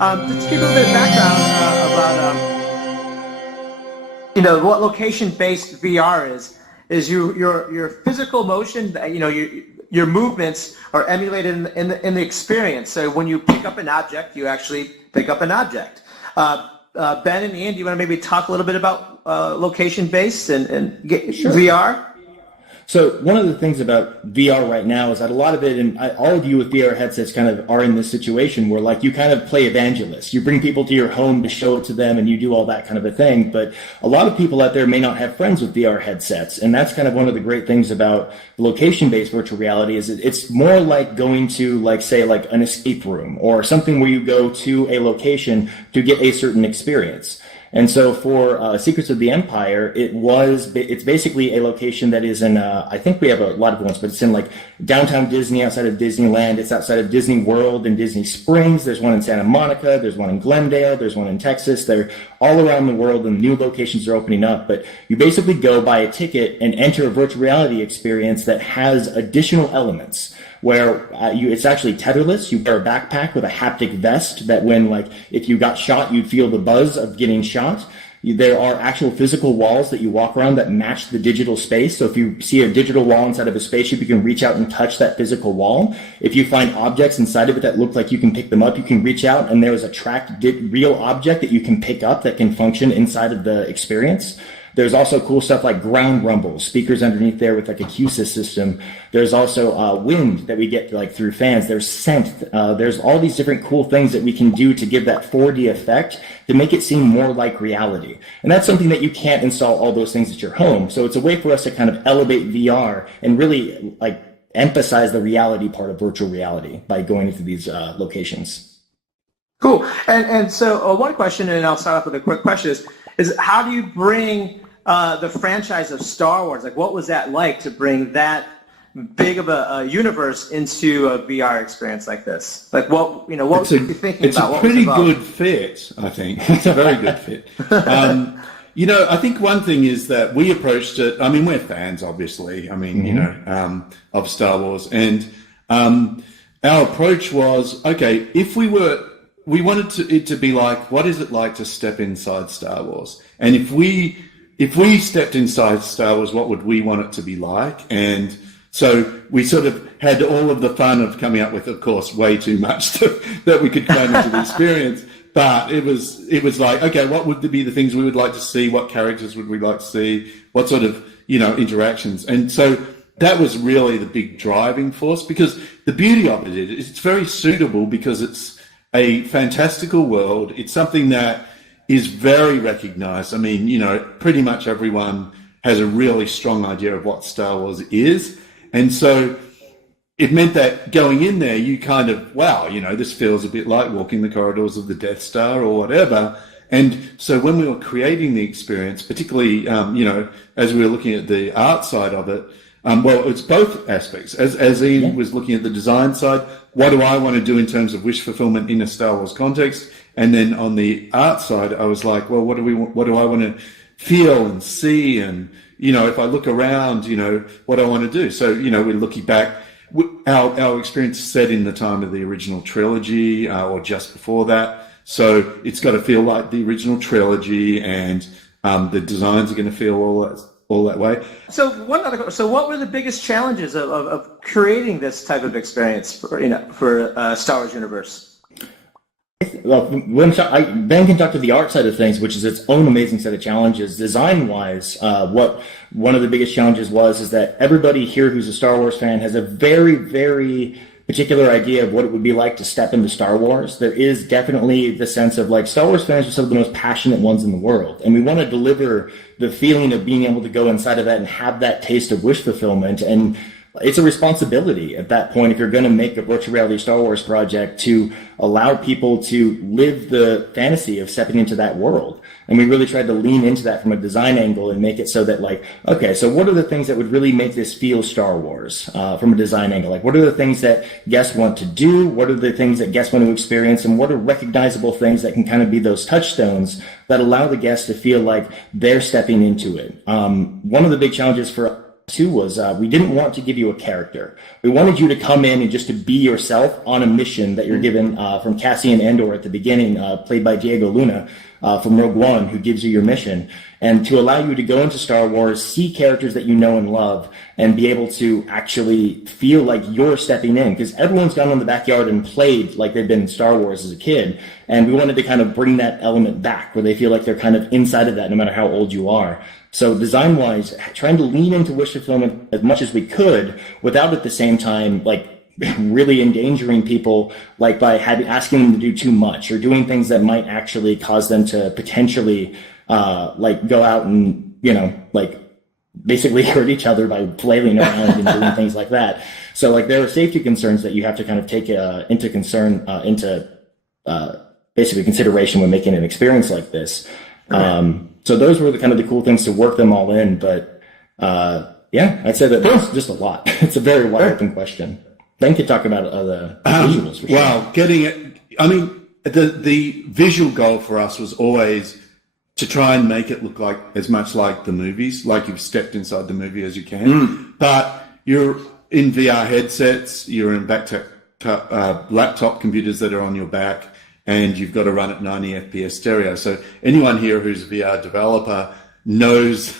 Just to give a little bit of background about what location-based VR is your physical motion. Your movements are emulated in the experience. So when you pick up an object, you actually pick up an object. Ben and Ian, do you want to maybe talk a little bit about location-based and Sure. VR? So one of the things about VR right now is that a lot of it, and all of you with VR headsets kind of are in this situation where like you kind of play evangelist. You bring people to your home to show it to them and you do all that kind of a thing. But a lot of people out there may not have friends with VR headsets. And that's kind of one of the great things about location-based virtual reality is it's more like going to like, say, like an escape room or something where you go to a location to get a certain experience. And so for Secrets of the Empire, it's basically a location that is in, I think we have a lot of ones, but it's in like downtown Disney, outside of Disneyland. It's outside of Disney World and Disney Springs. There's one in Santa Monica. There's one in Glendale. There's one in Texas. They're all around the world and new locations are opening up. But you basically go buy a ticket and enter a virtual reality experience that has additional elements where it's actually tetherless. You wear a backpack with a haptic vest that when, like, if you got shot, you'd feel the buzz of getting shot. There are actual physical walls that you walk around that match the digital space. So if you see a digital wall inside of a spaceship, you can reach out and touch that physical wall. If you find objects inside of it that look like you can pick them up, you can reach out and there is a tracked real object that you can pick up that can function inside of the experience. There's also cool stuff like ground rumbles, speakers underneath there with like a QSYS system. There's also wind that we get like through fans. There's scent. There's all these different cool things that we can do to give that 4D effect to make it seem more like reality. And that's something that you can't install all those things at your home. So it's a way for us to kind of elevate VR and really like emphasize the reality part of virtual reality by going into these locations. Cool. And so one question, and I'll start off with a quick question, is how do you bring the franchise of Star Wars? Like, what was that like to bring that big of a universe into a VR experience like this? Like, what were you thinking about? It's a pretty good fit, I think. It's a very good fit. I think one thing is that we approached it. I mean, we're fans, obviously. I mean, of Star Wars, and our approach was, okay, if we wanted it to be like, what is it like to step inside Star Wars? And if we stepped inside Star Wars, what would we want it to be like? And so we sort of had all of the fun of coming up with, of course, way too much that we could cram into the experience. But it was like, okay, what would be the things we would like to see? What characters would we like to see? What sort of, interactions? And so that was really the big driving force, because the beauty of it is it's very suitable because it's a fantastical world. It's something that is very recognized. I mean, pretty much everyone has a really strong idea of what Star Wars is. And so it meant that going in there, you kind of, wow, this feels a bit like walking the corridors of the Death Star or whatever. And so when we were creating the experience, particularly, as we were looking at the art side of it, it's both aspects. As Ian was looking at the design side, what do I want to do in terms of wish fulfillment in a Star Wars context? And then on the art side, I was like, well, what do I want to feel and see? And, if I look around, what do I want to do? So, we're looking back, our experience set in the time of the original trilogy, or just before that. So it's got to feel like the original trilogy, and the designs are going to feel all that way. So what were the biggest challenges of creating this type of experience for Star Wars universe? Well, Ben conducted the art side of things, which is its own amazing set of challenges. Design-wise, what one of the biggest challenges is that everybody here who's a Star Wars fan has a very, very particular idea of what it would be like to step into Star Wars. There is definitely the sense of like Star Wars fans are some of the most passionate ones in the world, and we want to deliver the feeling of being able to go inside of that and have that taste of wish fulfillment. And it's a responsibility at that point, if you're going to make a virtual reality Star Wars project, to allow people to live the fantasy of stepping into that world. And we really tried to lean into that from a design angle and make it so that, like, okay, so what are the things that would really make this feel Star Wars from a design angle? Like, what are the things that guests want to do? What are the things that guests want to experience? And what are recognizable things that can kind of be those touchstones that allow the guests to feel like they're stepping into it? One of the big challenges for too was we didn't want to give you a character. We wanted you to come in and just to be yourself on a mission that you're given from Cassian Andor at the beginning, played by Diego Luna from Rogue One, who gives you your mission, and to allow you to go into Star Wars, see characters that you know and love, and be able to actually feel like you're stepping in, because everyone's gone in the backyard and played like they've been in Star Wars as a kid, and we wanted to kind of bring that element back where they feel like they're kind of inside of that no matter how old you are. So design-wise, trying to lean into wish fulfillment as much as we could without at the same time like really endangering people, like by asking them to do too much or doing things that might actually cause them to potentially like go out and, you know, like basically hurt each other by flailing around and doing things like that. So like there are safety concerns that you have to kind of take into basically consideration when making an experience like this. So those were the kind of the cool things to work them all in. But yeah, I'd say that there's just a lot. It's a very wide open question. Then could talk about the visuals. For sure. Well, getting it. I mean, the visual goal for us was always to try and make it look like as much like the movies, like you've stepped inside the movie as you can. But you're in VR headsets, you're in laptop computers that are on your back, and you've got to run at 90 FPS stereo. So anyone here who's a VR developer knows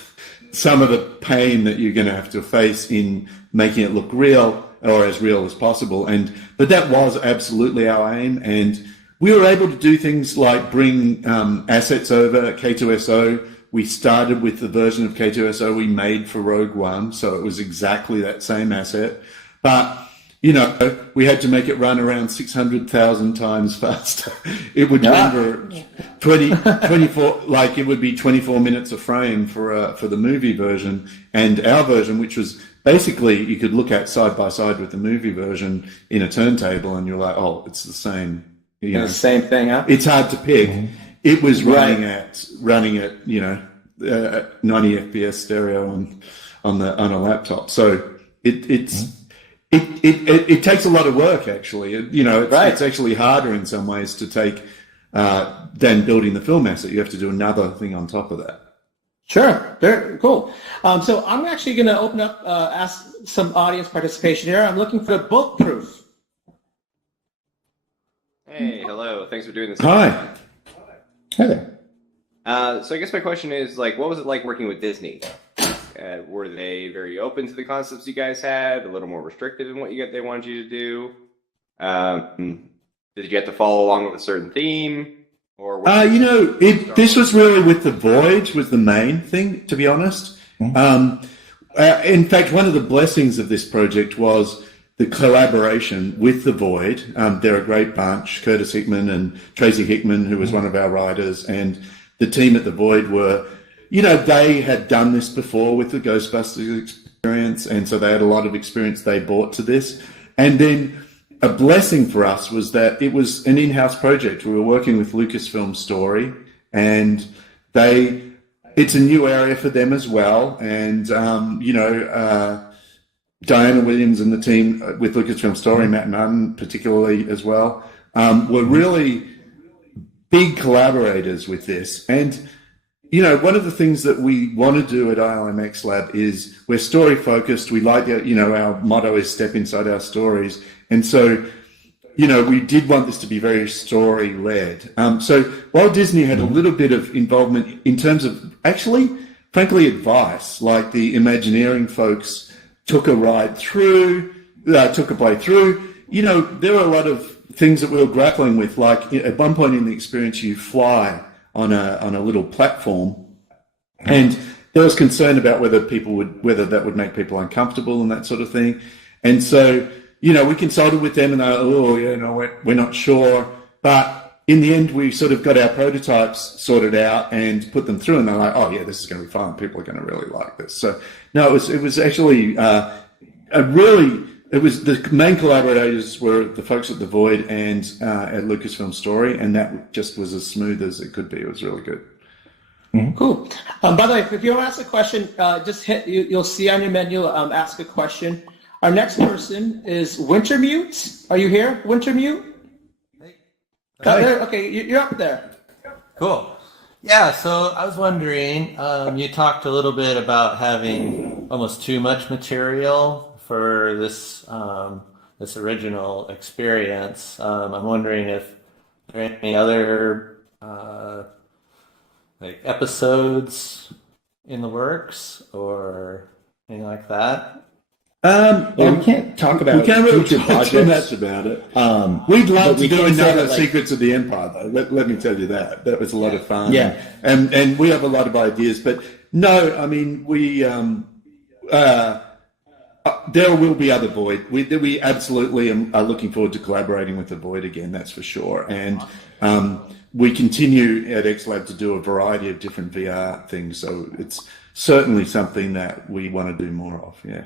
some of the pain that you're going to have to face in making it look real, or as real as possible. But that was absolutely our aim. And we were able to do things like bring assets over K2SO. We started with the version of K2SO we made for Rogue One. So it was exactly that same asset. But, you know, we had to make it run around 600,000 times faster. It would run for 24, like it would be 24 minutes a frame for the movie version. And our version, which was basically, you could look at side by side with the movie version in a turntable, and you're like, oh, it's the same. You know, the same thing, huh? It's hard to pick. It was running at 90 FPS stereo on a laptop. So it takes a lot of work, actually. It's actually harder in some ways to take than building the film asset. You have to do another thing on top of that. Sure, very cool. So I'm actually going to open up, ask some audience participation here. I'm looking for the bulletproof. Hey, hello. Thanks for doing this. Hi. Hi there. So I guess my question is, like, what was it like working with Disney? Were they very open to the concepts you guys had, a little more restrictive in what they wanted you to do? Did you have to follow along with a certain theme? Or this was really with the Void was the main thing, to be honest. In fact, one of the blessings of this project was the collaboration with the Void. They're a great bunch, Curtis Hickman and Tracy Hickman, who was one of our writers, and the team at the Void were, they had done this before with the Ghostbusters experience, and so they had a lot of experience they brought to this. And then a blessing for us was that it was an in-house project. We were working with Lucasfilm Story, and it's a new area for them as well. And, Diana Williams and the team with Lucasfilm Story, Matt Nunn particularly as well, were really big collaborators with this. And, one of the things that we want to do at ILMxLab is we're story focused. We like, our motto is step inside our stories. And so, we did want this to be very story led. So while Disney had a little bit of involvement in terms of actually, frankly, advice, like the Imagineering folks took a ride through, took a play through, there were a lot of things that we were grappling with. Like at one point in the experience, you fly on a little platform, and there was concern about whether that would make people uncomfortable and that sort of thing. And so, we consulted with them, and they were, we're not sure. But in the end, we sort of got our prototypes sorted out and put them through, and they're like, oh yeah, this is going to be fun. People are going to really like this. So no, it was actually it was the main collaborators were the folks at the Void and at Lucasfilm Story, and that just was as smooth as it could be. It was really good. Cool. By the way, if you want to ask a question, just hit. You'll see on your menu. Ask a question. Our next person is Wintermute. Are you here, Wintermute? Hi. There. Okay, you're up there. Cool. Yeah, so I was wondering, you talked a little bit about having almost too much material for this original experience. I'm wondering if there are any other like episodes in the works or anything like that. Well, we can't talk about we can't really future talk too projects. much about it. We'd love to we do can say another that, like- Secrets of the Empire, though. Let me tell you that. That was a lot of fun. Yeah. And we have a lot of ideas. But no, I mean, there will be other Void. We absolutely are looking forward to collaborating with the Void again, that's for sure. And we continue at XLab to do a variety of different VR things. So it's certainly something that we want to do more of, yeah.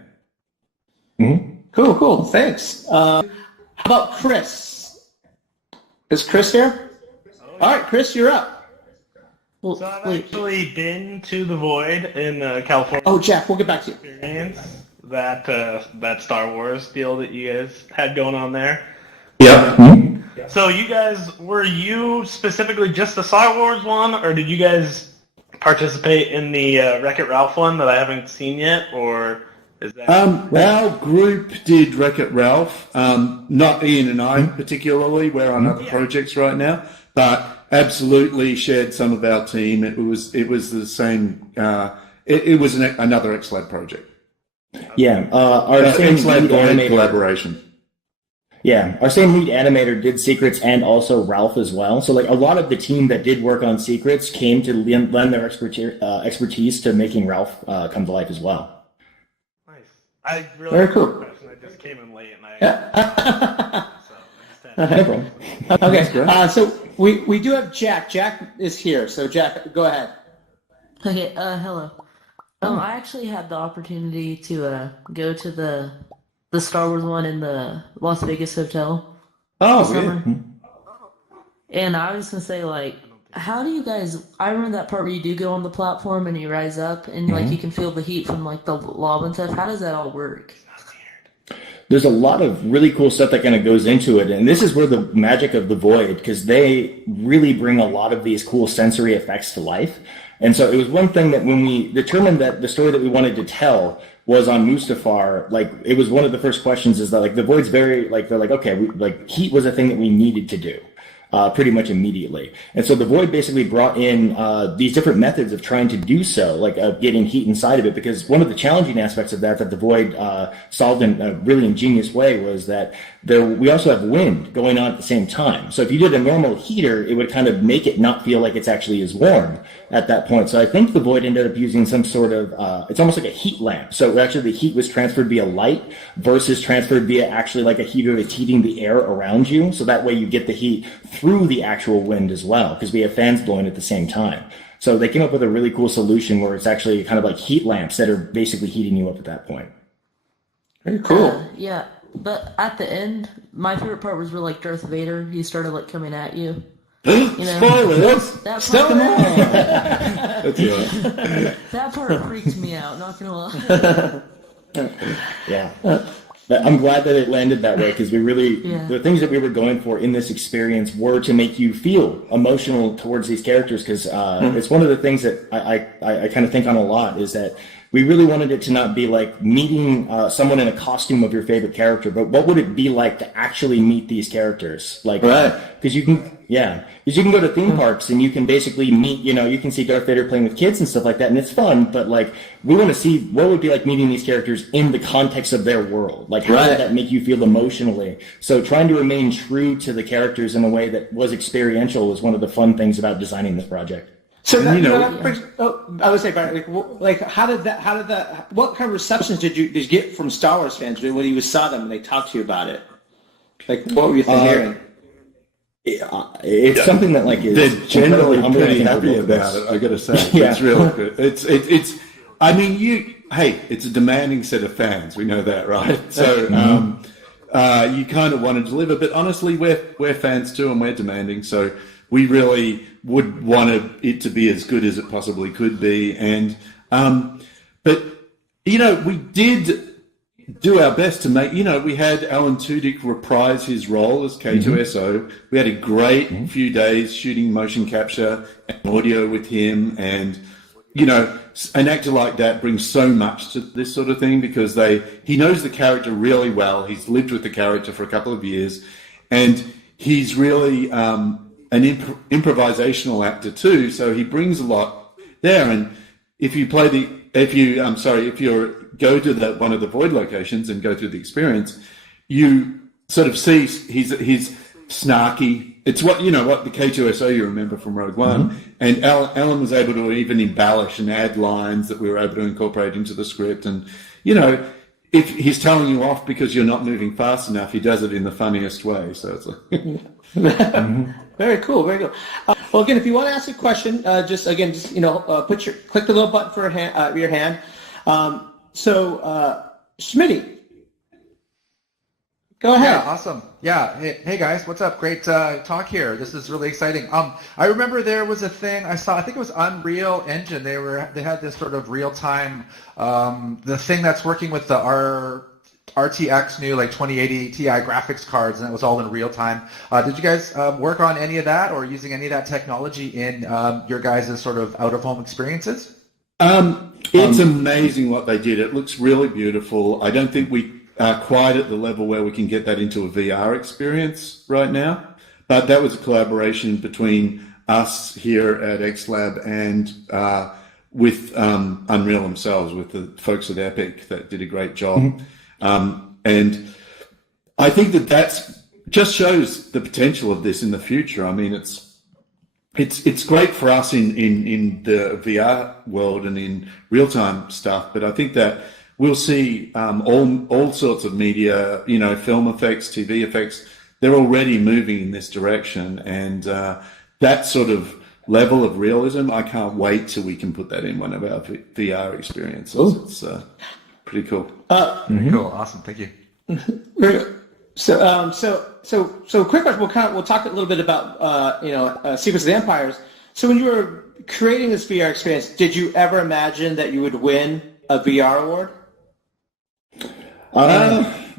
Cool. Thanks. How about Chris? Is Chris here? All right, Chris, you're up. So I've actually been to the Void in California. Oh, Jack, we'll get back to you. Experience that Star Wars deal that you guys had going on there. Yeah. So were you specifically just the Star Wars one, or did you guys participate in the Wreck-It Ralph one that I haven't seen yet, or is that? Our group did Wreck-It Ralph. Not Ian and I particularly. We're on other projects right now, but absolutely shared some of our team. It was the same. It was another XLab project. Yeah, our same XLab lead animator, collaboration. Yeah, our same lead animator did Secrets and also Ralph as well. So like a lot of the team that did work on Secrets came to lend their expertise to making Ralph come to life as well. Nice. I really Very had cool. a question. I just came in late and so I just had No problem. Okay, so we do have Jack. Jack is here, so Jack, go ahead. Okay, hello. I actually had the opportunity to go to the Star Wars one in the Las Vegas hotel this summer. And I was gonna say, like, how do you guys? I remember that part where you do go on the platform and you rise up and like you can feel the heat from like the lob and stuff. How does that all work? There's a lot of really cool stuff that kind of goes into it, and this is where the magic of the Void, because they really bring a lot of these cool sensory effects to life. And so it was one thing that when we determined that the story that we wanted to tell was on Mustafar, like it was one of the first questions is that like the Void's very like they're like okay, like heat was a thing that we needed to do. Pretty much immediately. And so the Void basically brought in these different methods of trying to do so, like getting heat inside of it, because one of the challenging aspects of that the Void solved in a really ingenious way was that we also have wind going on at the same time. So if you did a normal heater, it would kind of make it not feel like it's actually as warm at that point. So I think the Void ended up using some sort of, it's almost like a heat lamp. So actually the heat was transferred via light versus transferred via actually like a heater that's heating the air around you. So that way you get the heat through the actual wind as well, because we have fans blowing at the same time. So they came up with a really cool solution where it's actually kind of like heat lamps that are basically heating you up at that point. Very cool. Yeah, but at the end, my favorite part was where like Darth Vader, he started like coming at you. You know, Spoilers! that Step part, them on. That's right. that part freaked me out. Not gonna lie. Yeah. But I'm glad that it landed that way, because we really, Yeah. the things that we were going for in this experience were to make you feel emotional towards these characters, because it's one of the things that I kind of think on a lot, is that we really wanted it to not be like meeting someone in a costume of your favorite character, but what would it be like to actually meet these characters? Like, because you can go to theme parks and you can basically meet, you can see Darth Vader playing with kids and stuff like that, and it's fun, but like, we want to see what it would be like meeting these characters in the context of their world. Like, how did that make you feel emotionally? So trying to remain true to the characters in a way that was experiential was one of the fun things about designing this project. So And, I would say, Barry, like, how did that? What kind of receptions did you get from Star Wars fans when you saw them and they talked to you about it? Like, what were you hearing? It's something that like is They're generally humbling, pretty I think, happy for both of us. about it, I gotta say. Yeah. It's real good. It's I mean, it's a demanding set of fans, we know that, right? So you kind of want to deliver, but honestly, we're fans too, and we're demanding, so we really would want it to be as good as it possibly could be. And but we did do our best to make, we had Alan Tudyk reprise his role as K2SO. We had a great few days shooting motion capture and audio with him. And, an actor like that brings so much to this sort of thing because he knows the character really well. He's lived with the character for a couple of years, and he's really an improvisational actor too. So he brings a lot there. And if you go to one of the void locations and go through the experience, you sort of see he's snarky. It's what the K2SO you remember from Rogue One. And Alan was able to even embellish and add lines that we were able to incorporate into the script. And, if he's telling you off because you're not moving fast enough, he does it in the funniest way. So it's like... Very cool, very cool. Well, again, if you want to ask a question, click the little button for your hand. Schmitty, go ahead. Yeah, awesome. Yeah, hey guys, what's up? Great talk here. This is really exciting. I remember there was a thing I saw. I think it was Unreal Engine. They had this sort of real time, the thing that's working with the RTX new 2080 Ti graphics cards, and it was all in real time. Did you guys work on any of that or using any of that technology in your guys' sort of out-of-home experiences? It's amazing what they did. It looks really beautiful. I don't think we are quite at the level where we can get that into a VR experience right now, but that was a collaboration between us here at ILMxLab and with Unreal themselves, with the folks at Epic that did a great job. And I think that's just shows the potential of this in the future. I mean, it's great for us in the VR world and in real-time stuff, but I think that we'll see all sorts of media, film effects, TV effects, they're already moving in this direction. And that sort of level of realism, I can't wait till we can put that in one of our VR experiences. Ooh. It's pretty cool. Cool, awesome, thank you. So quick question. We'll talk a little bit about Secrets of the Empires. So when you were creating this VR experience, did you ever imagine that you would win a VR award?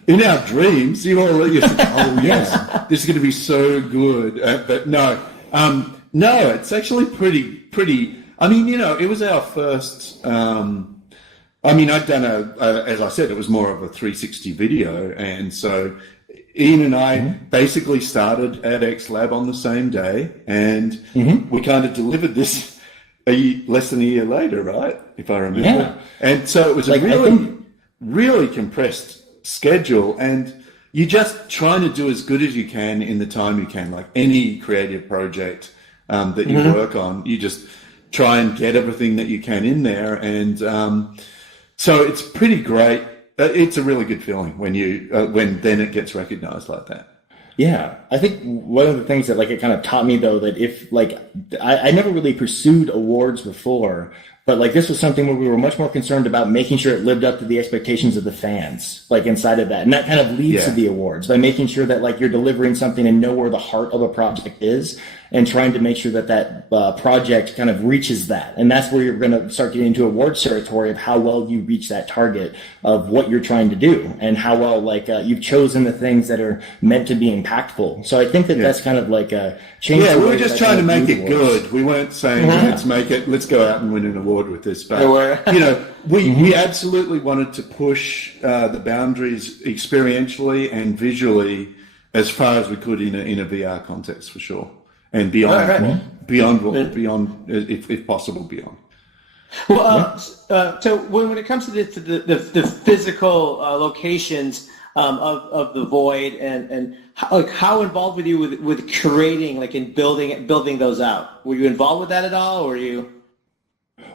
In our dreams, you think, oh yes, this is going to be so good. But no, it's actually pretty. I mean, it was our first. I'd done as I said, it was more of a 360 video, and so Ian and I basically started at ILMxLab on the same day, and we kind of delivered this less than a year later, right? If I remember. Yeah. And so it was a really compressed schedule, and you're just trying to do as good as you can in the time you can, like any creative project that you work on. You just try and get everything that you can in there, and so it's pretty great. It's a really good feeling when then it gets recognized like that. Yeah, I think one of the things that it kind of taught me though, that if I never really pursued awards before, but this was something where we were much more concerned about making sure it lived up to the expectations of the fans, inside of that. And that kind of leads to the awards by making sure that you're delivering something and know where the heart of a project is, and trying to make sure that project kind of reaches that. And that's where you're going to start getting into awards territory of how well you reach that target of what you're trying to do, and how well you've chosen the things that are meant to be impactful. So I think that's kind of a change. Yeah, we were just trying to make it good. We weren't saying let's go out and win an award with this. But we absolutely wanted to push the boundaries experientially and visually as far as we could in a VR context, for sure. And beyond, if possible, beyond. Well, so when it comes to the physical locations of the void, and how involved were you with creating, in building those out? Were you involved with that at all, or were you?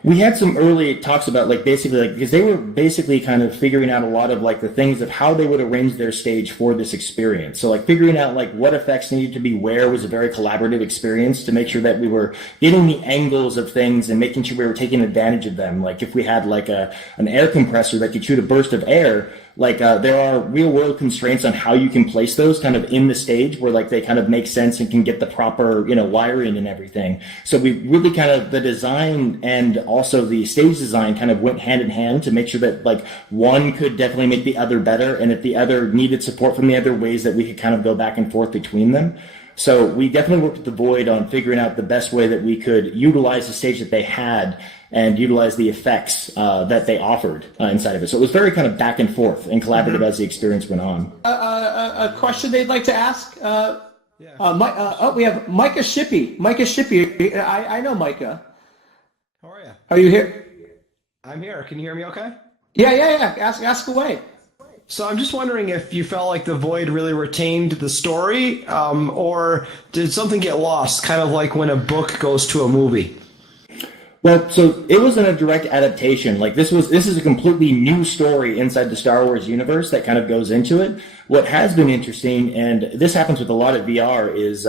We had some early talks about basically because they were basically kind of figuring out a lot of the things of how they would arrange their stage for this experience. So figuring out what effects needed to be where was a very collaborative experience to make sure that we were getting the angles of things and making sure we were taking advantage of them. If we had an air compressor that could shoot a burst of air, like there are real world constraints on how you can place those kind of in the stage where like they kind of make sense and can get the proper, wiring and everything. So we really kind of, the design and also the stage design kind of went hand in hand to make sure that like one could definitely make the other better, and if the other needed support from the other, ways that we could kind of go back and forth between them. So we definitely worked with the Void on figuring out the best way that we could utilize the stage that they had and utilize the effects that they offered inside of it. So it was very kind of back and forth and collaborative as the experience went on. A question they'd like to ask? We have Micah Shippey. Micah Shippey, I know Micah. How are you? Are you here? I'm here. Can you hear me okay? Yeah. Ask away. So I'm just wondering if you felt like the Void really retained the story, or did something get lost, kind of like when a book goes to a movie? Well, so it wasn't a direct adaptation. Like this is a completely new story inside the Star Wars universe that kind of goes into it. What has been interesting, and this happens with a lot of VR, is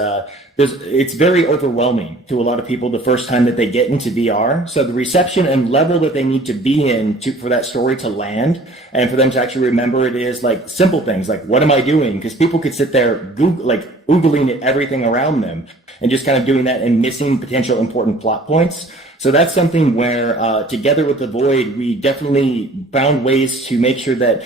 it's very overwhelming to a lot of people the first time that they get into VR. So the reception and level that they need to be in for that story to land and for them to actually remember it is like simple things like, what am I doing? Because people could sit there Googling at everything around them and just kind of doing that and missing potential important plot points. So that's something where, together with the Void, we definitely found ways to make sure that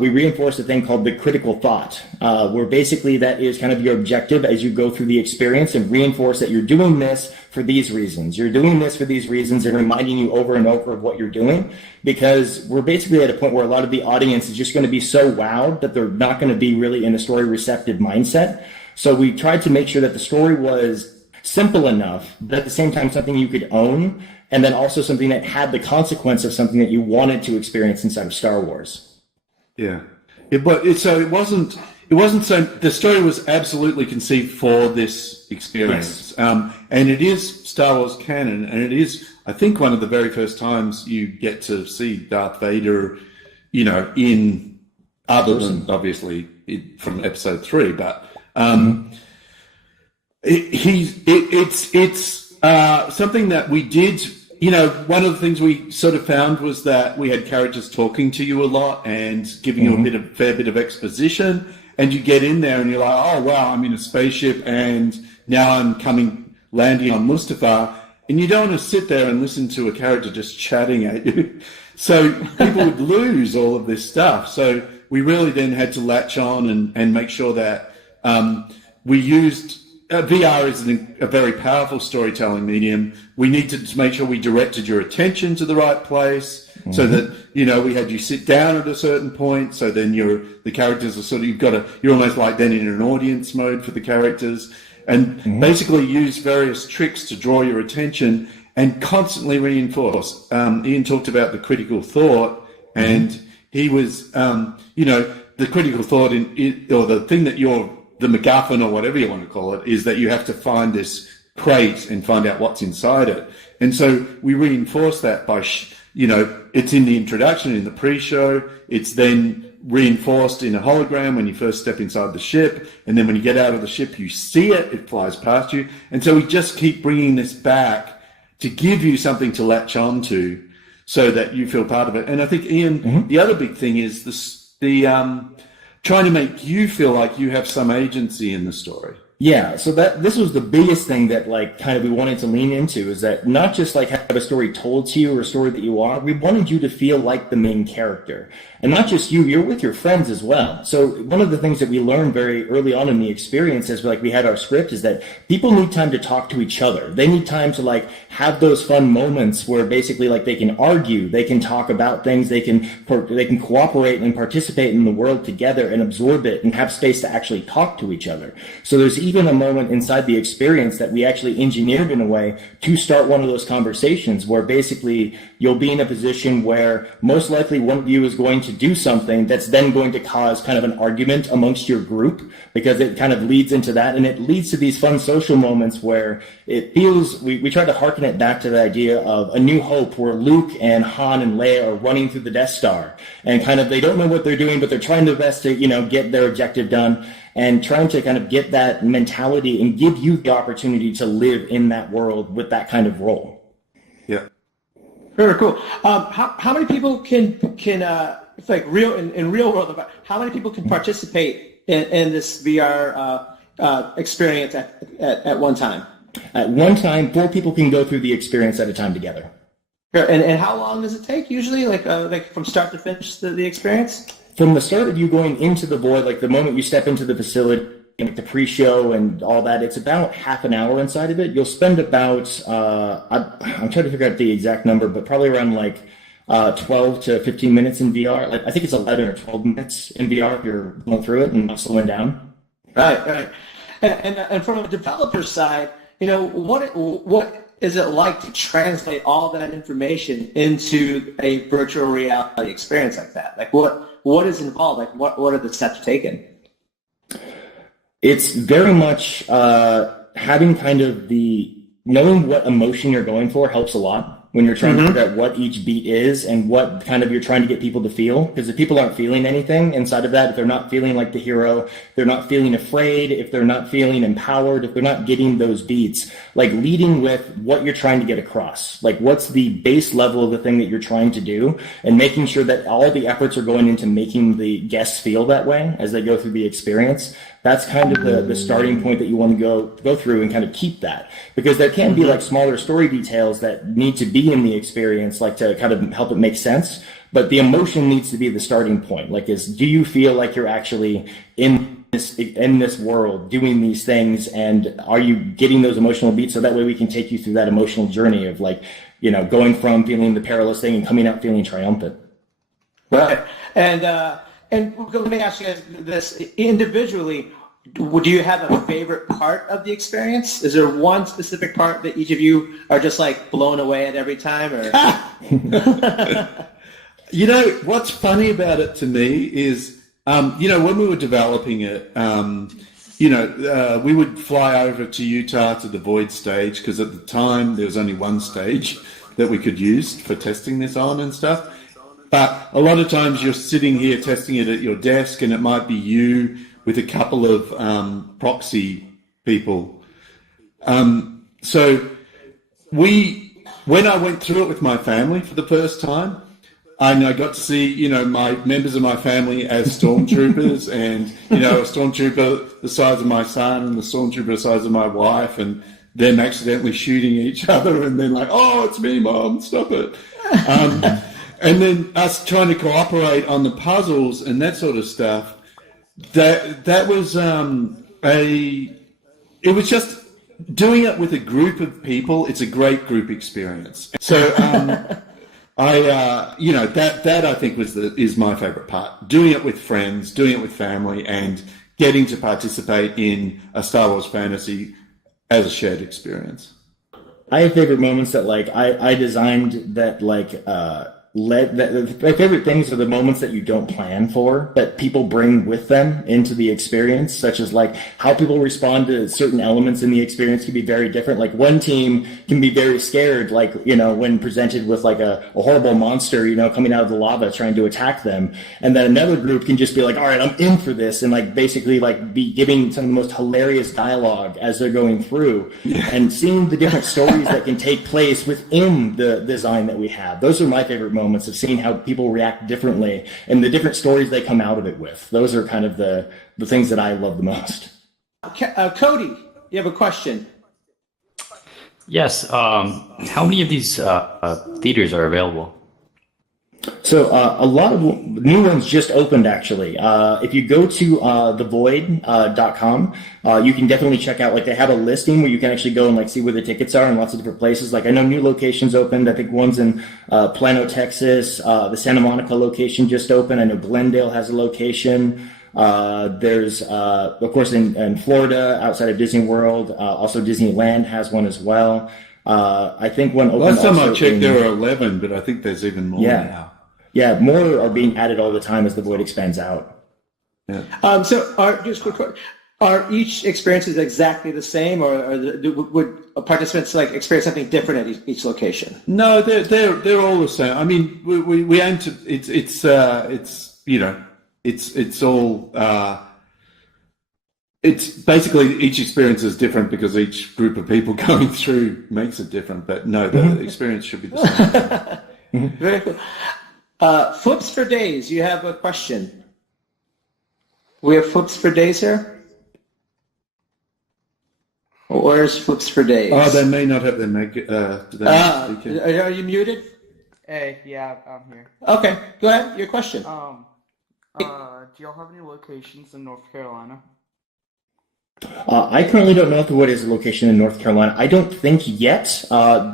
we reinforce a thing called the critical thought, where basically that is kind of your objective as you go through the experience, and reinforce that you're doing this for these reasons. You're doing this for these reasons, and reminding you over and over of what you're doing, because we're basically at a point where a lot of the audience is just going to be so wowed that they're not going to be really in a story receptive mindset. So we tried to make sure that the story was simple enough, but at the same time something you could own, and then also something that had the consequence of something that you wanted to experience inside of Star Wars. Yeah, it wasn't so. The story was absolutely conceived for this experience, yes. And it is Star Wars canon, and it is, I think, one of the very first times you get to see Darth Vader, in other than obviously from Episode 3, but. It's something that we did. One of the things we sort of found was that we had characters talking to you a lot and giving you a fair bit of exposition, and you get in there and you're like, oh wow, I'm in a spaceship and now I'm landing on Mustafar, and you don't want to sit there and listen to a character just chatting at you. So people would lose all of this stuff. So we really then had to latch on and make sure that we used. VR is a very powerful storytelling medium. We need to make sure we directed your attention to the right place, so that we had you sit down at a certain point. So then the characters are sort of you're almost like then in an audience mode for the characters, and basically use various tricks to draw your attention and constantly reinforce. Ian talked about the critical thought, and he was the critical thought or the thing that the MacGuffin or whatever you want to call it, is that you have to find this crate and find out what's inside it. And so we reinforce that by, it's in the introduction, in the pre-show. It's then reinforced in a hologram when you first step inside the ship. And then when you get out of the ship, you see it. It flies past you. And so we just keep bringing this back to give you something to latch on to so that you feel part of it. And I think, Ian, the other big thing is trying to make you feel like you have some agency in the story. Yeah, so this was the biggest thing that we wanted to lean into, is that not just have a story told to you or a story that you are. We wanted you to feel like the main character. And not just you're with your friends as well. So one of the things that we learned very early on in the experience as we had our script is that people need time to talk to each other. They need time to have those fun moments where basically they can argue, they can talk about things, they can cooperate and participate in the world together and absorb it and have space to actually talk to each other. So there's even a moment inside the experience that we actually engineered in a way to start one of those conversations where basically you'll be in a position where most likely one of you is going to do something that's then going to cause kind of an argument amongst your group, because it kind of leads into that, and it leads to these fun social moments where it feels, we try to harken it back to the idea of A New Hope, where Luke and Han and Leia are running through the Death Star and they don't know what they're doing, but they're trying their best to get their objective done, and trying to kind of get that mentality and give you the opportunity to live in that world with that kind of role. Yeah. Very cool. How many people can it's like in real world, about how many people can participate in this VR experience at one time? At one time, 4 people can go through the experience at a time together. And how long does it take usually, like from start to finish the experience? From the start of you going into the void, like the moment you step into the facility, like the pre-show and all that, it's about half an hour inside of it. You'll spend about, I'm trying to figure out the exact number, but probably around like 12 to 15 minutes in VR. Like I think it's 11 or 12 minutes in VR if you're going through it and not slowing down. Right. And from a developer side, what is it like to translate all that information into a virtual reality experience like that? Like what is involved? Like what are the steps taken? It's very much having kind of knowing what emotion you're going for helps a lot when you're trying to figure out what each beat is and what kind of you're trying to get people to feel. Because if people aren't feeling anything inside of that, if they're not feeling like the hero, they're not feeling afraid, if they're not feeling empowered, if they're not getting those beats, like leading with what you're trying to get across, like what's the base level of the thing that you're trying to do, and making sure that all the efforts are going into making the guests feel that way as they go through the experience. That's kind of the starting point that you want to go through and kind of keep that, because there can be like smaller story details that need to be in the experience, like to kind of help it make sense. But the emotion needs to be the starting point. Like, do you feel like you're actually in this world doing these things, and are you getting those emotional beats? So that way we can take you through that emotional journey of like, going from feeling the perilous thing and coming out feeling triumphant. Right. And let me ask you guys this individually. Do you have a favorite part of the experience? Is there one specific part that each of you are just like blown away at every time? Or What's funny about it to me is, when we were developing it, we would fly over to Utah to the Void stage, because at the time there was only one stage that we could use for testing this on and stuff. But a lot of times you're sitting here testing it at your desk, and it might be you with a couple of proxy people. So when I went through it with my family for the first time, and I got to see, my members of my family as stormtroopers, and, a stormtrooper the size of my son and the stormtrooper the size of my wife, and them accidentally shooting each other, and then like, oh, it's me, Mom, stop it. And then us trying to cooperate on the puzzles and that sort of stuff. That was it was just doing it with a group of people. It's a great group experience. So that I think is my favorite part. Doing it with friends, doing it with family, and getting to participate in a Star Wars fantasy as a shared experience. I have favorite moments that like I designed that like my favorite things are the moments that you don't plan for, that people bring with them into the experience, such as like how people respond to certain elements in the experience can be very different. Like one team can be very scared, like, when presented with like a horrible monster, coming out of the lava trying to attack them. And then another group can just be like, all right, I'm in for this. And like basically like be giving some of the most hilarious dialogue as they're going through, and seeing the different stories that can take place within the design that we have. Those are my favorite moments of seeing how people react differently and the different stories they come out of it with. Those are kind of the things that I love the most. Cody, you have a question? Yes. How many of these theaters are available? So a lot of new ones just opened, actually. If you go to thevoid.com, you can definitely check out, like they have a listing where you can actually go and like see where the tickets are in lots of different places. Like I know new locations opened. I think one's in Plano, Texas. The Santa Monica location just opened. I know Glendale has a location. There's, of course, in Florida, outside of Disney World. Also Disneyland has one as well. I think one opened. Last time I checked, there were 11, but I think there's even more now. Yeah, more are being added all the time as the void expands out. Yeah. So are each experiences exactly the same, or would participants like experience something different at each location? No, they're all the same. I mean, we aim to it's all. It's basically each experience is different because each group of people going through makes it different. But no, the experience should be the same. Very cool. Flips for Days, you have a question. We have Flips for Days here? Where's Flips for Days? Oh, they may not have their are you muted? Hey, yeah, I'm here. Okay, go ahead. Your question. Do y'all have any locations in North Carolina? I currently don't know what is the location in North Carolina. I don't think yet.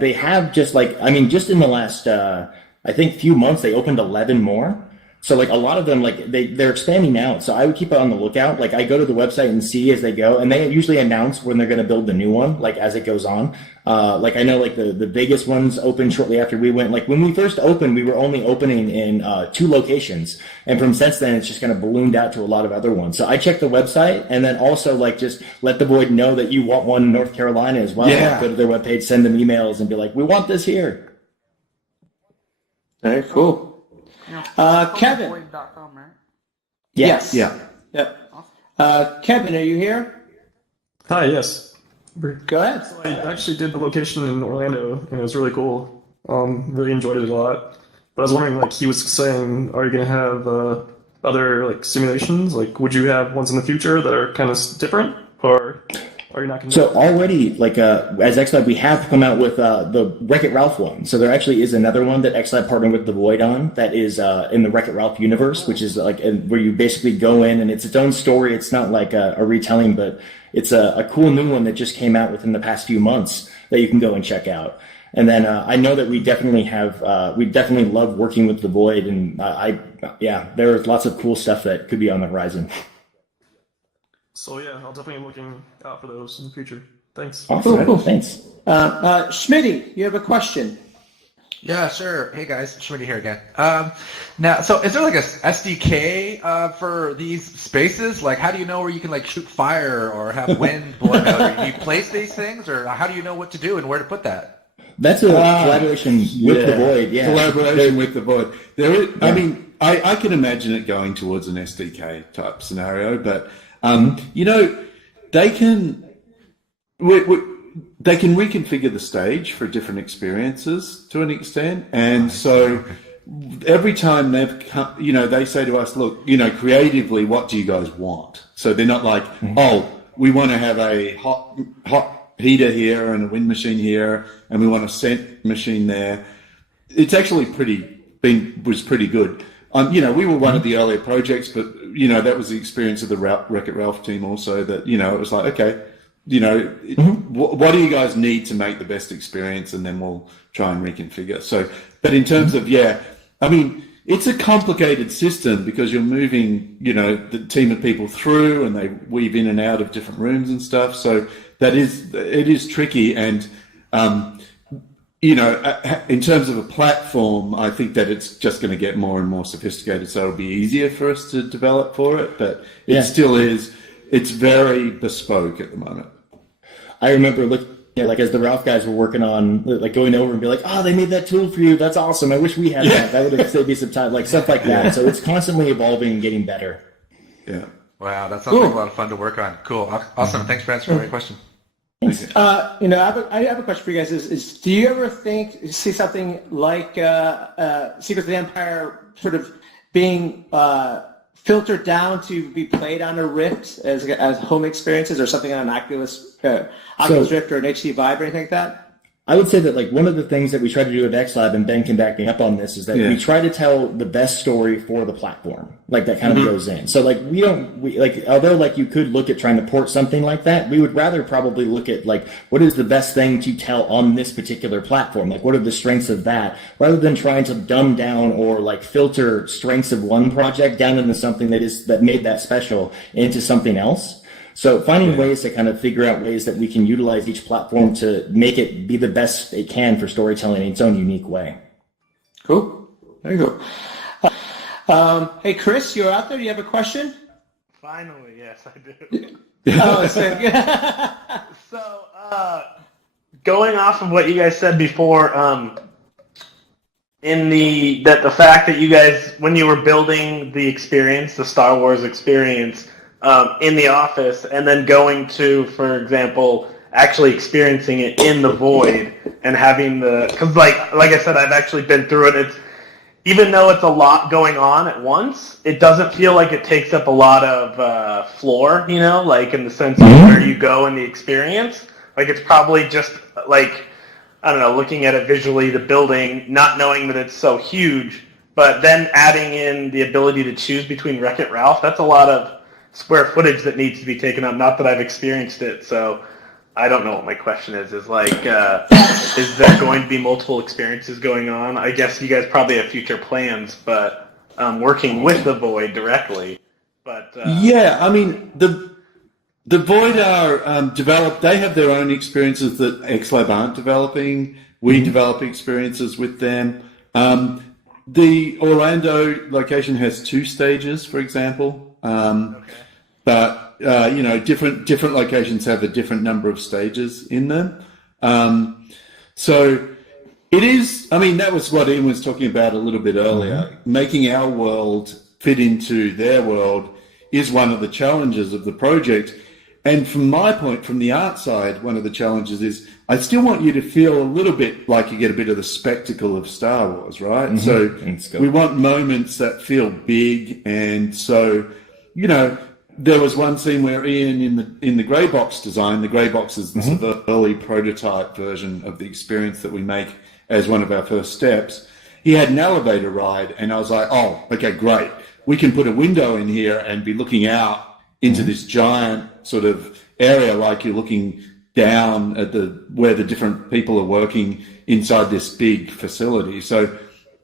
They have just in the last, I think few months, they opened 11 more. So like a lot of them, like they're expanding out. So I would keep on the lookout. Like I go to the website and see as they go, and they usually announce when they're going to build the new one, like as it goes on. Like I know like the biggest ones opened shortly after we went. Like when we first opened, we were only opening in 2 locations. And from since then, it's just kind of ballooned out to a lot of other ones. So I check the website and then also like just let the Void know that you want one in North Carolina as well. Yeah. Like, go to their webpage, send them emails and be like, we want this here. Very cool. Kevin. Void.com, right? Yes. Yeah. Yep. Kevin, are you here? Hi, yes. Go ahead. So I actually did the location in Orlando, and it was really cool. Really enjoyed it a lot. But I was wondering, like he was saying, are you going to have other like simulations? Like, would you have ones in the future that are kind of different, or are you not going to? So already, like as XLab, we have come out with the Wreck-It Ralph one. So there actually is another one that XLab partnered with the Void on that is in the Wreck-It Ralph universe, which is like where you basically go in and it's its own story. It's not like a retelling, but it's a cool new one that just came out within the past few months that you can go and check out. And then I know that we definitely love working with the Void, and there's lots of cool stuff that could be on the horizon. So yeah, I'll definitely be looking out for those in the future. Thanks. Awesome. Cool. Thanks. Schmitty, you have a question. Yeah, sure. Hey guys, Schmitty here again. Now, so is there like a SDK for these spaces? Like, how do you know where you can like shoot fire or have wind blowing out? Do you place these things, or how do you know what to do and where to put that? That's a collaboration with the Void. Yeah, collaboration with the Void. There is, I mean, I can imagine it going towards an SDK type scenario, but they can reconfigure the stage for different experiences to an extent, and so every time they've come, they say to us, look, creatively, what do you guys want? So they're not like, we want to have a hot heater here and a wind machine here, and we want a scent machine there. It's actually was pretty good. We were one of the earlier projects, but that was the experience of the Wreck-It Ralph team also. That it was like, okay, what do you guys need to make the best experience, and then we'll try and reconfigure. So, but in terms of it's a complicated system because you're moving the team of people through, and they weave in and out of different rooms and stuff. So it is tricky, and in terms of a platform, I think that it's just going to get more and more sophisticated, so it'll be easier for us to develop for it, but it still is, it's very bespoke at the moment. I remember looking at, like, as the Ralph guys were working on, like, going over and be like, they made that tool for you, that's awesome, I wish we had that, that would have saved me some time, like, stuff like that. So it's constantly evolving and getting better. Yeah. Wow, that sounds like a lot of fun to work on. Cool. Awesome. Thanks for answering my question. I have a question for you guys. Is do you ever see something like Secrets of the Empire sort of being filtered down to be played on a Rift as home experiences, or something on an Oculus Rift or an HTC Vive or anything like that? I would say that, like, one of the things that we try to do at XLab, and Ben can back me up on this, is that we try to tell the best story for the platform. Like, that kind of goes in. So, like, although, like, you could look at trying to port something like that, we would rather probably look at, like, what is the best thing to tell on this particular platform? Like, what are the strengths of that? Rather than trying to dumb down or, like, filter strengths of one project down into something that made that special into something else. So finding ways to kind of figure out ways that we can utilize each platform to make it be the best it can for storytelling in its own unique way. Cool. There you go. Hey, Chris, you're out there. Do you have a question? Finally, yes, I do. So, going off of what you guys said before, the fact that you guys, when you were building the experience, the Star Wars experience, in the office, and then going to, for example, actually experiencing it in the Void and having because like I said, I've actually been through it. even though it's a lot going on at once, it doesn't feel like it takes up a lot of floor, like in the sense of where you go in the experience. Like it's probably just like, I don't know, looking at it visually, the building, not knowing that it's so huge, but then adding in the ability to choose between Wreck-It Ralph, that's a lot of square footage that needs to be taken up. Not that I've experienced it, so I don't know what my question is. Is there going to be multiple experiences going on? I guess you guys probably have future plans, but working with the Void directly. But yeah, I mean, the Void are developed. They have their own experiences that ILMxLab aren't developing. We develop experiences with them. The Orlando location has 2 stages, for example. But different locations have a different number of stages in them. So it is. I mean, that was what Ian was talking about a little bit earlier. Making our world fit into their world is one of the challenges of the project. And from my point, from the art side, one of the challenges is I still want you to feel a little bit like you get a bit of the spectacle of Star Wars, right? So we want moments that feel big. And so, there was one scene where Ian, in the grey box design, the grey box is the sort of early prototype version of the experience that we make as one of our first steps. He had an elevator ride, and I was like, oh, okay, great. We can put a window in here and be looking out into this giant sort of area, like you're looking down at where the different people are working inside this big facility. So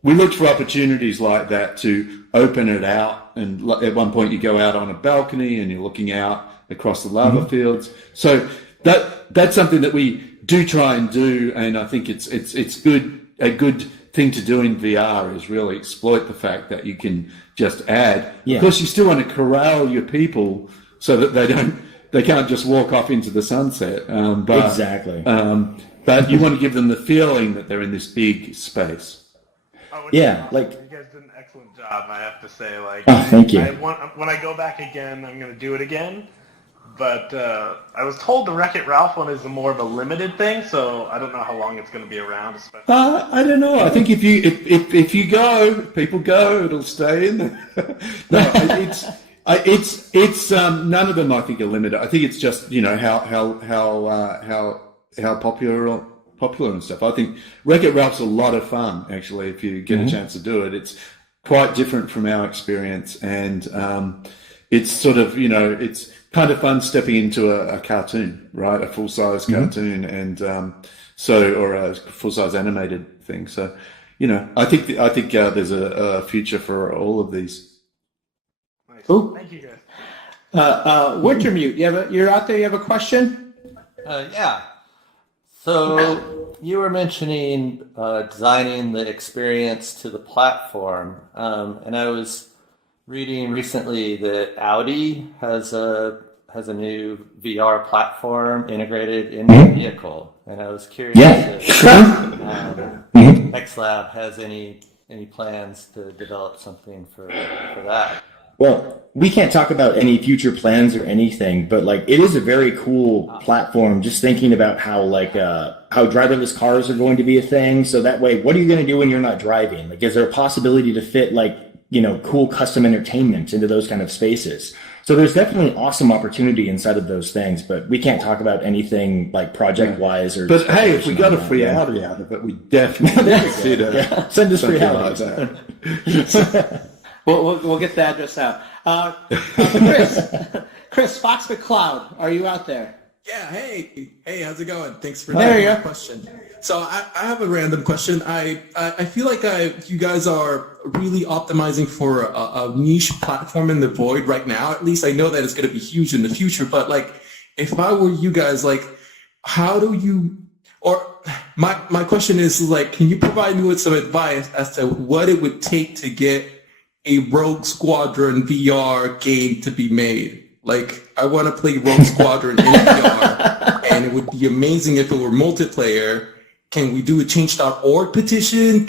we looked for opportunities like that to open it out, and at one point you go out on a balcony and you're looking out across the lava fields. So that's something that we do try and do, and I think it's a good thing to do in VR is really exploit the fact that you can just add. Yeah. Of course, you still want to corral your people so that they can't just walk off into the sunset. Exactly. But you want to give them the feeling that they're in this big space. Yeah, awesome. You guys did an excellent job, I have to say. Thank you. When I go back again, I'm going to do it again. But I was told the Wreck-It Ralph one is more of a limited thing, so I don't know how long it's going to be around. Especially. I don't know. I think if you go, people go, it'll stay in there. No, it's none of them I think are limited. I think it's just how popular and stuff. I think Wreck-It Ralph's a lot of fun actually. If you get a chance to do it, it's quite different from our experience, and it's sort of it's kind of fun stepping into a cartoon, right? A full-size cartoon, and or a full-size animated thing. So, I think there's a future for all of these. Nice. Cool. Thank you, guys. Wintermute, you're out there. You have a question? Yeah. So you were mentioning designing the experience to the platform, and I was reading recently that Audi has a new VR platform integrated in the vehicle, and I was curious if ILMxLab has any plans to develop something for that. Well, we can't talk about any future plans or anything, but it is a very cool platform. Just thinking about how driverless cars are going to be a thing. So that way, what are you going to do when you're not driving? Is there a possibility to fit cool custom entertainment into those kind of spaces? So there's definitely awesome opportunity inside of those things, but we can't talk about anything project wise or. But hey, if we got a free Audi out of it, we definitely consider send us free Audi. Like that. We'll get the address out. Chris Fox McCloud, are you out there? Yeah. Hey, how's it going? Thanks for there the question. So I have a random question. I feel like you guys are really optimizing for a niche platform in the Void right now. At least I know that it's going to be huge in the future. But if I were you guys, how do you? Or my question is can you provide me with some advice as to what it would take to get a Rogue Squadron VR game to be made? I want to play Rogue Squadron in VR, and it would be amazing if it were multiplayer. Can we do a change.org petition?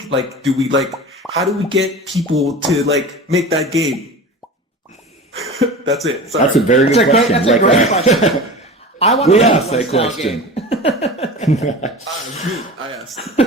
How do we get people to make that game? That's it. Sorry. That's a very good question. That's a great question. I want to ask that question. I asked.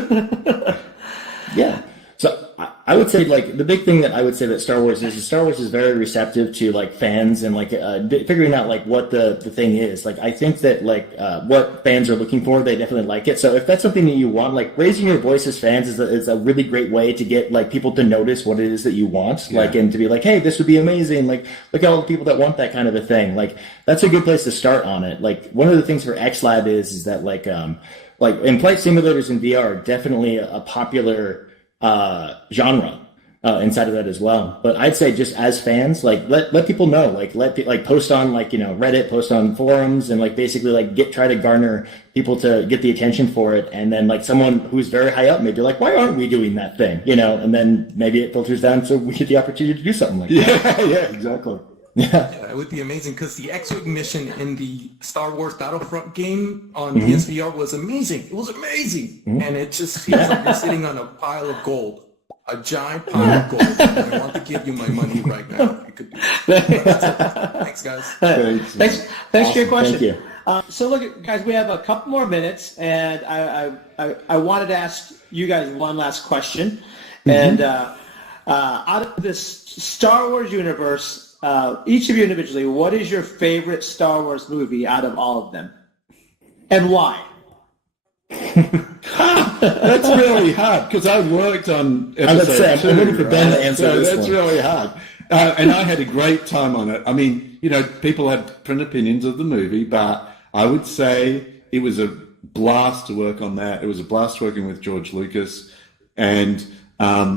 Yeah. So I would say like the big thing that I would say that Star Wars is very receptive to like fans and like figuring out like what the thing is. Like I think that like what fans are looking for, they definitely like it. So if that's something that you want, like raising your voice as fans is a really great way to get like people to notice what it is that you want, like and to be like, hey, this would be amazing. Like look at all the people that want that kind of a thing. Like that's a good place to start on it. Like one of the things for XLab is that like in flight simulators in VR are definitely a popular genre inside of that as well. But I'd say just as fans, like let people know, like post on like Reddit, post on forums, and like basically like try to garner people to get the attention for it. And then like someone who's very high up maybe like, why aren't we doing that thing? And then maybe it filters down so we get the opportunity to do something like that. Yeah, exactly. Yeah, it would be amazing because the X-Wing mission in the Star Wars Battlefront game on PSVR was amazing. It was amazing, and it just feels like you're sitting on a pile of gold, a giant pile of gold. And I want to give you my money right now. If you could do that. Thanks, guys. Thanks for your question. Thank you. So look, guys, we have a couple more minutes, and I wanted to ask you guys one last question. And out of this Star Wars universe, each of you individually, what is your favorite Star Wars movie out of all of them? And why? That's really hard because I worked on episode 2. I'm waiting for Ben to answer this that's one. really hard. And I had a great time on it. I mean, people had different opinions of the movie, but I would say it was a blast to work on that. It was a blast working with George Lucas. And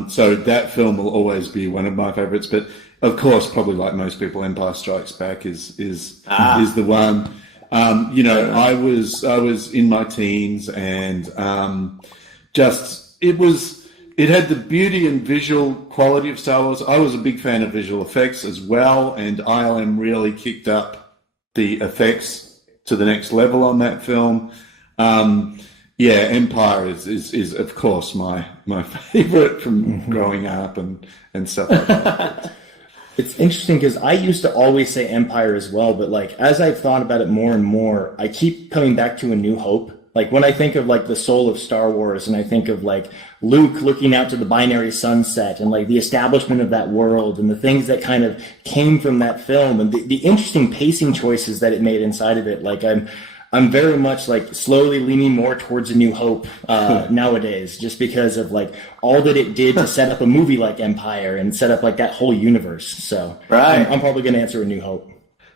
so that film will always be one of my favorites. But of course, probably like most people, Empire Strikes Back is the one. I was in my teens, and it had the beauty and visual quality of Star Wars. I was a big fan of visual effects as well, and ILM really kicked up the effects to the next level on that film. Empire is of course my favorite from growing up and stuff like that. It's interesting because I used to always say Empire as well, but like as I've thought about it more and more, I keep coming back to A New Hope. Like when I think of like the soul of Star Wars, and I think of like Luke looking out to the binary sunset and like the establishment of that world and the things that kind of came from that film and the interesting pacing choices that it made inside of it. Like I'm very much like slowly leaning more towards A New Hope nowadays, just because of like all that it did to set up a movie like Empire and set up like that whole universe. So I'm probably going to answer A New Hope.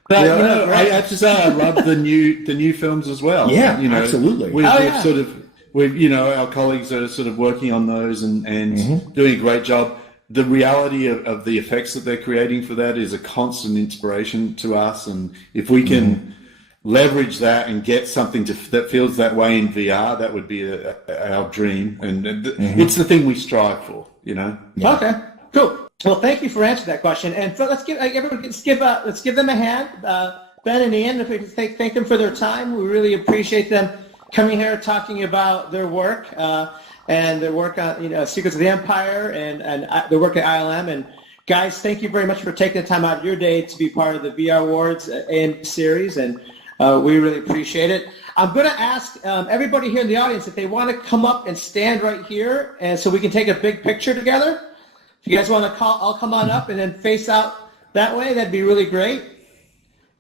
But I have to say I love the new films as well. Yeah, absolutely. Our colleagues are sort of working on those and doing a great job. The reality of the effects that they're creating for that is a constant inspiration to us, and if we can leverage that and get something that feels that way in VR, that would be our dream, and it's the thing we strive for. Yeah. Okay, cool. Well, thank you for answering that question, and let's give everyone let's give them a hand. Ben and Ian, if we can thank them for their time, we really appreciate them coming here talking about their work and their work on Secrets of the Empire and their work at ILM. And guys, thank you very much for taking the time out of your day to be part of the VR Awards AM series, and we really appreciate it. I'm going to ask everybody here in the audience if they want to come up and stand right here, and so we can take a big picture together. If you guys want to I'll come on up and then face out that way. That'd be really great.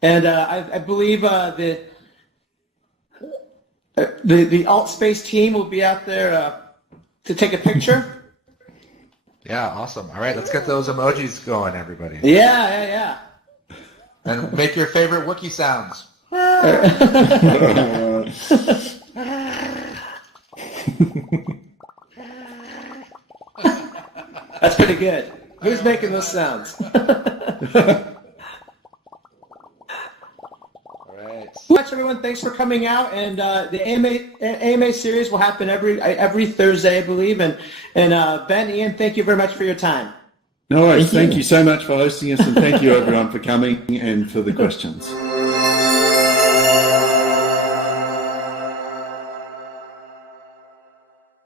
And I believe the Altspace team will be out there to take a picture. Yeah, awesome. All right, let's get those emojis going, everybody. Yeah. And make your favorite Wookiee sounds. That's pretty good. Who's making those sounds? Much everyone, thanks for coming out, and the AMA series will happen every Thursday, I believe. And Ben, Ian, thank you very much for your time. No worries. Thank you so much for hosting us, and thank you everyone for coming and for the questions.